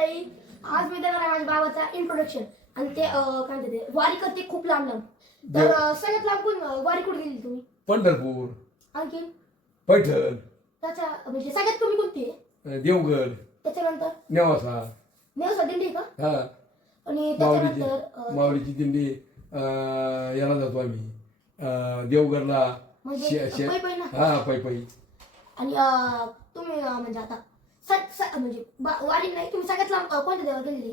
मंडळी, आज मी देणार आहे माझ्या गावाचा इंट्रोडक्शन आणि ते काय म्हणते ते वारी करते खूप लांब लांब. तर सगळ्यात लांब कोण वारी कुठे गेली तुम्ही? पंढरपूर, आणखी पैठण, त्याच्या म्हणजे सगळ्यात कमी कोणती आहे? देवगड, त्याच्यानंतर नेवासा. नेवसा दिंडी का? हा, आणि माऊलीची त्याच्यानंतर माऊलीची दिंडी. याला जातो आम्ही देवगडला. म्हणजे पै पै ना. हा, पै पै. आणि तुम्ही म्हणजे आता म्हणजे वारी नाही तुम्ही सगळ्यात लांब कोणत्या देवाला गेलेली?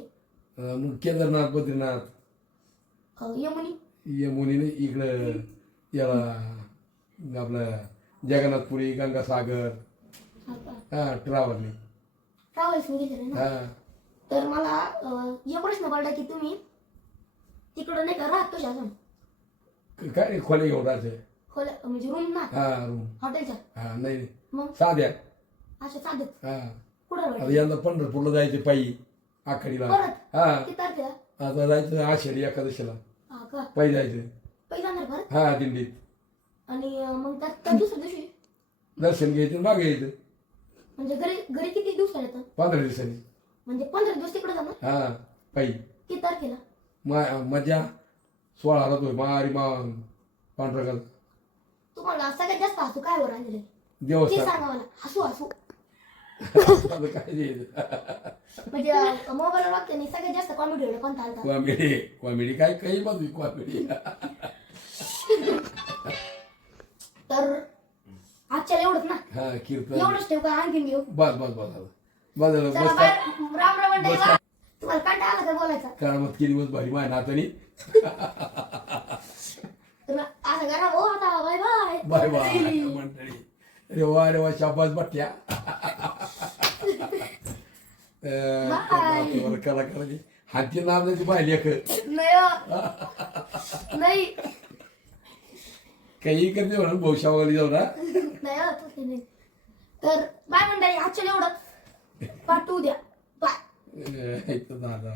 मग केदारनाथ, बद्रीनाथ, यमुनी. यमुनीने इकडं याला आपलं जगन्नाथपुरी, गंगासागर. हा, ट्रॅव्हलिंग. ट्रॅव्हल्स मी गेलेले ना. हा. तर मला एक प्रश्न पडला की तुम्ही तिकडं नाही का राहत कशा असं काय खोले घेऊन राहायचं. खोल्या म्हणजे रूम ना हा, रूम. हॉटेलच्या? हा, नाही मग साध्या. अशा साधेच हा. कुठं आता राहायचं? यंदा पंढरपूरला जायचं पायी आखाडीला. परत हा, किती तारखेला? आता जायचं आषाढी एकादशीला हा का? पायी जायचं. पहिला जाणार परत? हा, दिंडीत आणि मग त्या दुसऱ्या दिवशी दर्शन घ्यायचं, मागे यायचं. म्हणजे घरी घरी किती दिवसाला येतं? 15 दिवसांनी. म्हणजे 15 दिवस तिकडे जाणार? हा, पायी. किती तारखेला? मजा 16 होय. मारी पांढरा तुम्हाला सगळ्यात जास्त हसू काय वर आलेलं ते देवस्थान. सांगा मला. हसू हसू आता काय द्यायचं. म्हणजे मोबाईलवर बघते आणि सगळ्यात जास्त कॉमेडी एवढं कोणता आलता? कॉमेडी. कॉमेडी काय काही बघ कॉमेडी. तर आजच्या एवढंच ना. हा, कीर्तन. एवढंच ठेवू का आणखीन घेऊ? बस बस बस आता. बस झालं. चला बस बाय. राम राम मंडळी. तुम्हाला कंटाळा आला का बोलायचा? करामत केली दिवस भारी माझ्या नातानी. तर असं करा हो आता. Bye bye. बाय बाय मंडळी. रे वा शाबास बट्ट्या. कला करायची हाती नामण्याची पाहिली नाही हो. नाही काही करते म्हणून भविष्यावाली जाऊ ना. नाही हो, तसं नाही. तर बाय मंडळी, आजच्या एवढं पाठवू द्या. बाय. दादा